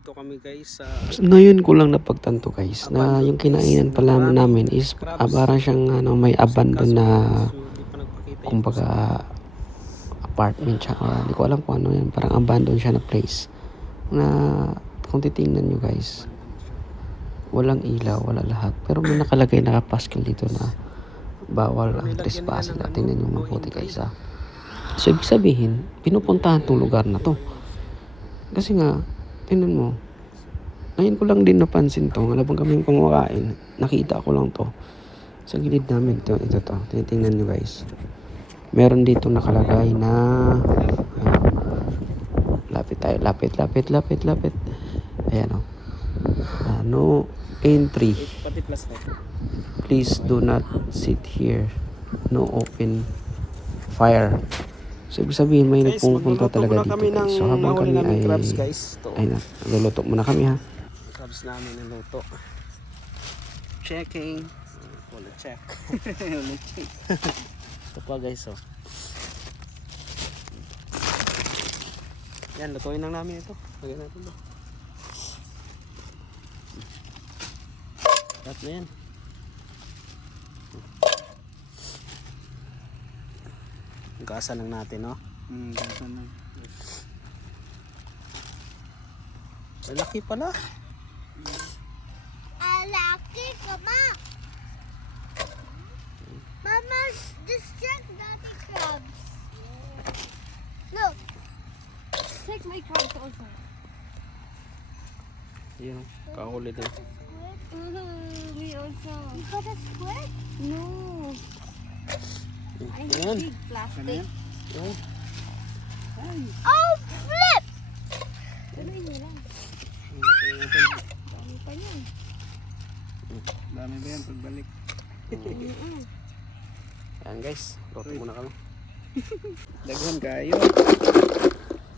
Nandito kami guys sa... Ngayon ko lang napagtanto guys na yung kinainan pala namin is parang siyang may abandon na kumbaga apartment siya. Hindi ko alam kung ano yan. Parang abandon siya na place. Na kung titingnan nyo guys, walang ilaw, wala lahat. Pero may nakalagay na paskil dito na bawal ang trespassing. Tingnan nyo mabuti guys ha. So ibig sabihin, pinupuntahan tong lugar na to. Kasi nga, tingnan mo, ngayon ko lang din napansin to. Habang kami kumakain, nakita ko lang to. Sa gilid namin, ito to. Tinitingnan nyo guys. Meron dito nakalagay na... lapit tayo, lapit. Ayan o. No entry. Please do not sit here. No open fire. So, ibig sabihin, may nagpupunta talaga dito guys. So, habang kami ay... nagluluto muna kami ha. Crabs namin niluto. Checking. Wala check. Wala check. Ito pa guys oh. Yan, lutuin lang namin ito. Lagyan natin ito. Lahat na yan. Gasan lang natin, no? Gasan lang. Laki pala. Laki ka ma. Mama, just check daddy crabs. Look. Check my crabs also. Yun, kahuli din. We also. You got a squid? No. I Yan. need big plastic. Yan. Oh, flip! Tuloy nyo lang. Dami pa yan. Dami ba yan pagbalik? Yan guys, luto muna kami. Daghan kayo.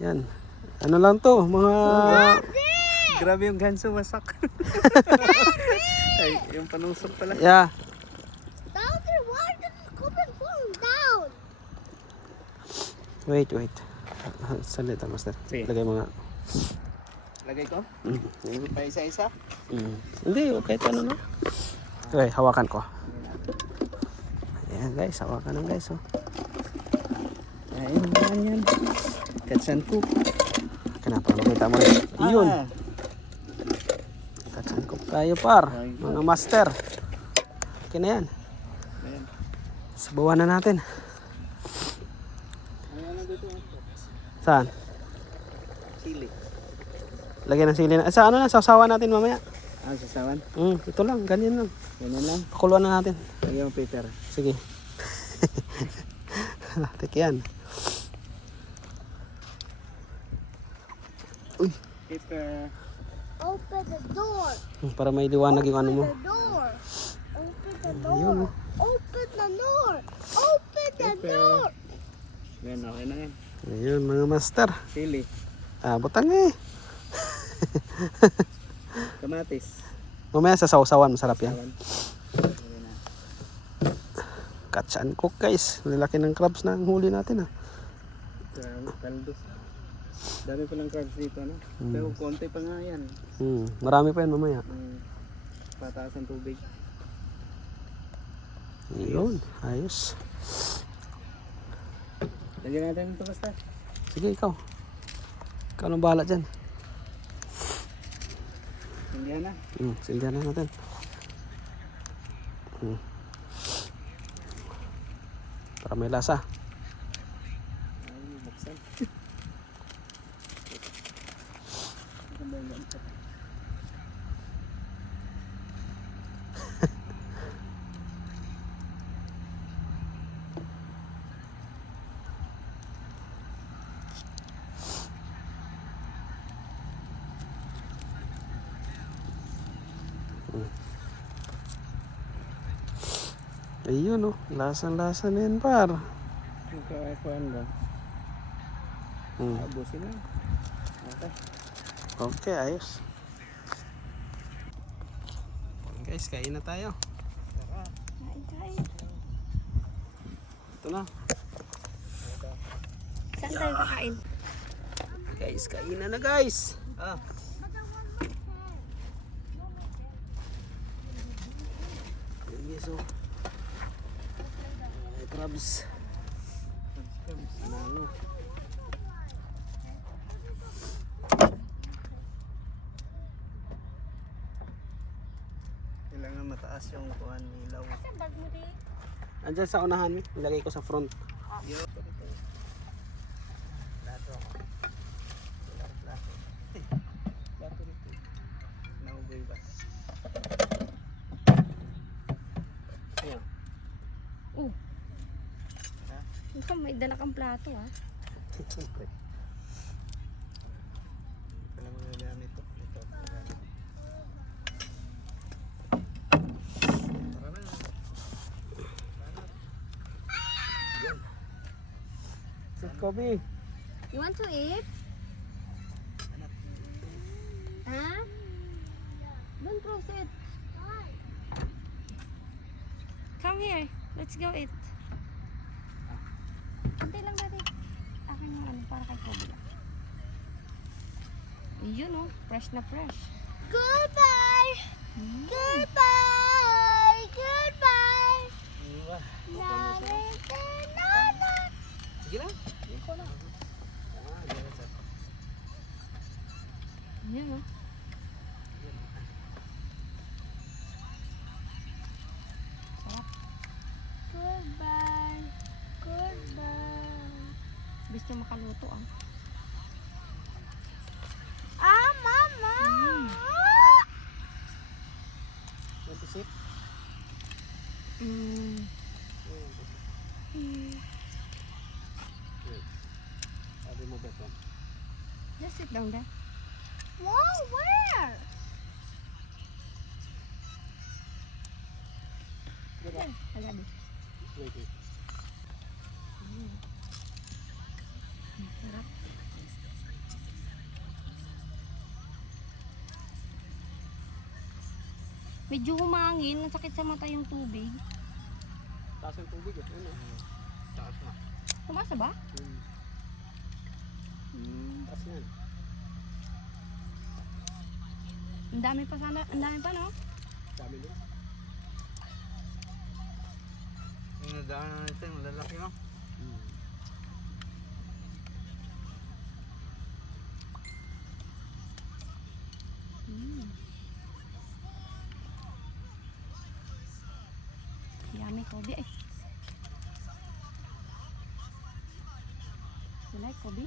Yan. Ano lang to, mga... Grabe yung ganso, wasak. Ay, yung panusok pala. Yeah. Daddy, why did the scorpion fall down? Wait. Salita, master. Lagay mo nga. Lagay ko? Pa isa-isa? Hindi, kahit ano no. Okay, hawakan ko. Ayan guys, hawakan lang guys. Oh. Ayan. Katsan cook. Kenapa? Makita mo rin. Iyon. Katsan cook tayo par. Mga master. Okay na yan. Sabawan na natin. Saan? Sili. Lagyan ng sili na. Sa ano na, sasawan natin mamaya. Sasawan? Ito lang, ganyan lang. Ganyan lang? Pakuluan na natin. Lagyan mo paper. Sige. Tik yan. Uy. Paper. Open the door. Para may liwanag yung ano mo. Open the door. Open the Ayun. door. Open the door. Open the door. Yan, okay na yan. Ayun, mga master. Sili. Butang eh. Kamatis. Mamaya sa sausawan, masarap yan. Catch and cook guys. Lalaki ng crabs na ang huli natin Kaldos. Dami pa ng crabs dito no? Pero konti pa nga yan. Marami pa yan mamaya. Pataas ang tubig. Ayun, ayos. Lagyan natin ito basta. Sige ikaw. Ikaw nang bahala dyan. Sindihan na. Sindihan na natin. Para may lasa. Buksan. Ayun lasang-lasa na yan par. Kuhaan ba? Abusin na. Okay, ayos. Guys, kain na tayo. Ito na. Saan tayo kakain? Guys, kainan na guys. Yes, oh. Ay, crabs. Ano? Kailangan mataas yung kuhan ilaw. Sa bag mo di. Andyan sa unahan, ilagay ko sa front. Yo. Plato ako. Plato. Plato rito. Nauboy ba? Ayan. Oh. Ha? Ikaw may dala kang plato ah. Siyempre. Ito lang mga gamit to. Ito. Tara na. Sir Kobe. You want to eat? Huh? Don't proceed. Come here. Let's go eat. Antay lang natin. Akin yung ano para kay Kobe. Yun oh. Fresh na fresh. Goodbye! Goodbye! Goodbye! Sige lang. Iko na. Ganun sir. Yun oh. Sarap. Goodbye. Goodbye. Gusto makaluto ah. Ah, mama! 26. Sabi mo ba ito? Just sit down there. Wow, where? Diba? Agabi. Wait, wait. Sarap. Medyo humangin, nasakit sa mata yung tubig. Taas ang tubig eh. Ano? Taas na. Tumasa ba? Taas yan. Ang dami pa sana, ang dami pa no? Dami nyo. Yung nadaanan natin, malalaki no? Yummy Kobe eh. You like Kobe?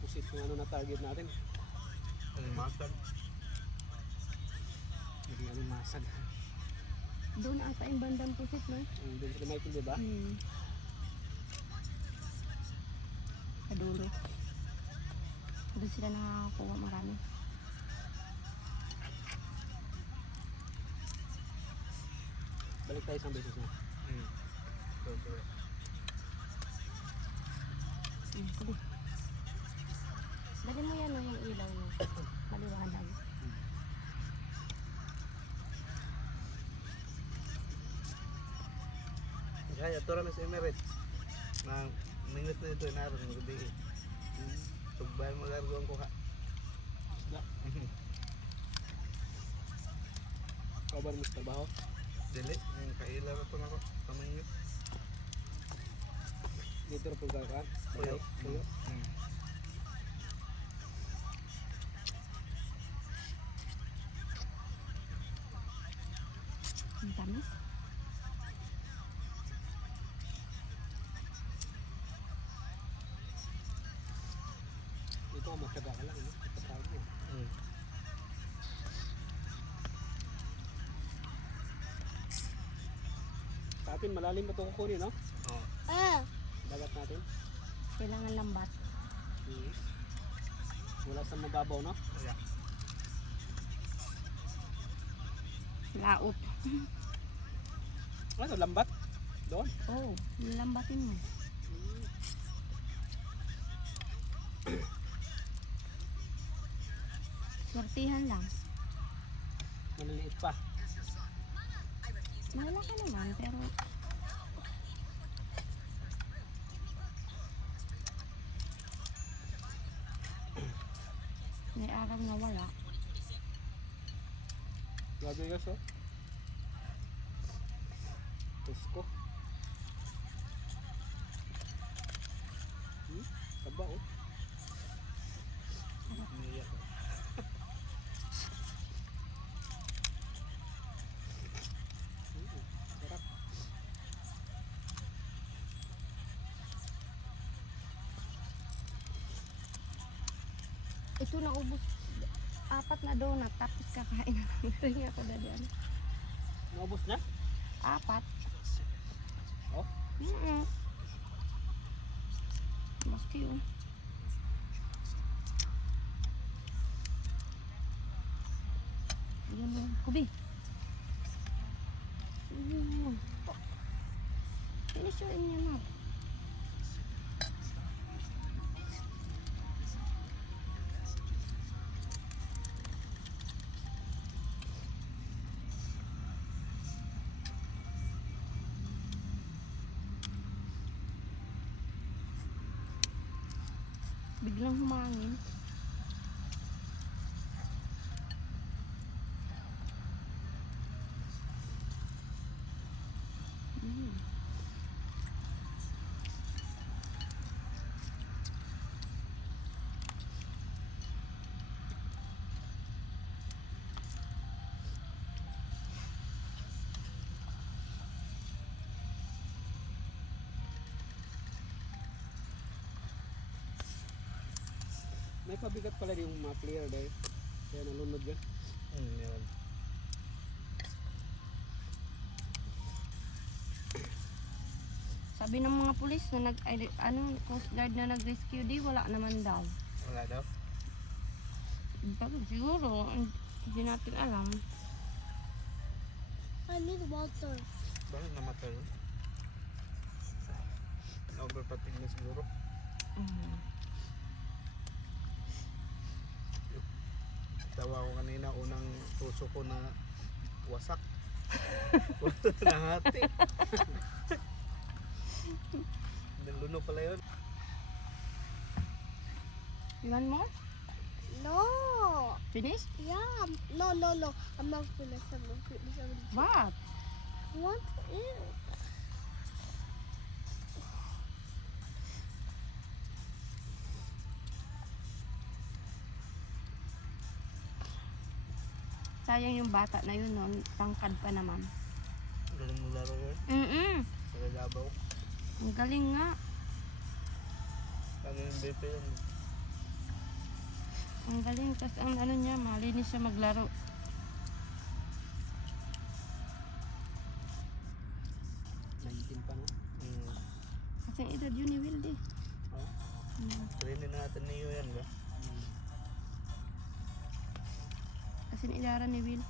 Pusit yung ano na target natin. Alimasag. Hindi namin masag. Doon ata yung bandang pusit no? Doon sila Michael, diba? Kadulo. Doon sila nakakuha marami. Balik tayo isang beses na. Kobe. Lagyan mo yan no, yung ilaw no. Maliwanag. Kaya ito rami sa Emirates. Na minute na ito naroon ng gabi. Tugbay mo largo ang kuha. Isda. Kabar mo sa trabaho. Dili, yung kaila na ito nako. Kamingit. Dito na pagkakaan. Tuyo. Tuyo. Ang tamis. Dito ka magkaga ka lang. Ipatawag mo. Sa atin malalim na ito kukunin, no? Oo. Dagat natin. Kailangan lambat. Wala sa mababaw, no? Kaya. Laot. Ano, lambat? Doon? Oh, nilambatin mo. Swertihan lang. Maliliit pa. Malaki naman, pero may araw na wala. Grabe guys, oh. Pasko. Taba oh. Umiiyak. Sarap. Ito naubos 4 na donut tapos kakain na lang rin ako dali ano. Naubos na? 4. Oh? Laki oh. Ayan mo, kubi. Finish your in your mouth. Biglang humangin. May pabigat pala yung mga player dahil. Kaya nalunod yan. Yun. Sabi ng mga pulis na Coast Guard na nag-rescue di wala naman daw. Wala daw. Bakit siguro hindi natin alam. I need water. Bakit namatay yun? Overpating na siguro. Tawa ko kanina, unang puso ko na wasak. Nahati. Naluno pala yun. You want more? No. Finish? Yeah. No. I'm not finished. What? What is? Sayang yung bata na yun noon. Tangkad pa naman. Galing mo laro yun. Sa Labaw. Ang galing nga. Lagi yung BP yun. Ang galing. Tapos ang ano niya, malinis siya maglaro. Pa no? Kasi ang edad yun ni Will di. Oh. Trainin natin niyo yan ba? Kasi nilaran ni Will.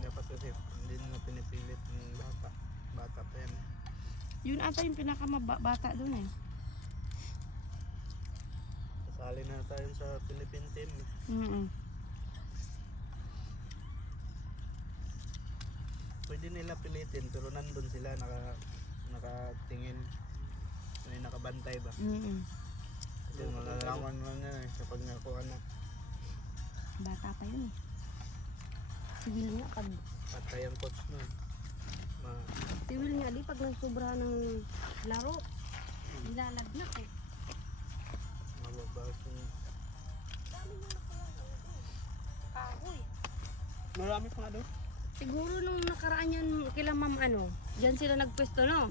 Dapat kasi hindi na pinipilit ng bata. Bata pa yan. Yun ata yung pinakamabata doon eh. Kasali na tayo sa Philippine team. Pwede nila pilitin pero nandun sila nakatingin. May nakabantay ba? Kasi malalaman mo na eh kapag nakuha na. Bata pa yun eh. Si Will nga pag Patay ang coach nun. si Will nga di pag nagsobra ng laro. Nilalagnak eh. Mababawas yung Kahoy. Marami pa nga doon. Siguro nung nakaraan yan kila ma'am diyan sila nagpwesto no?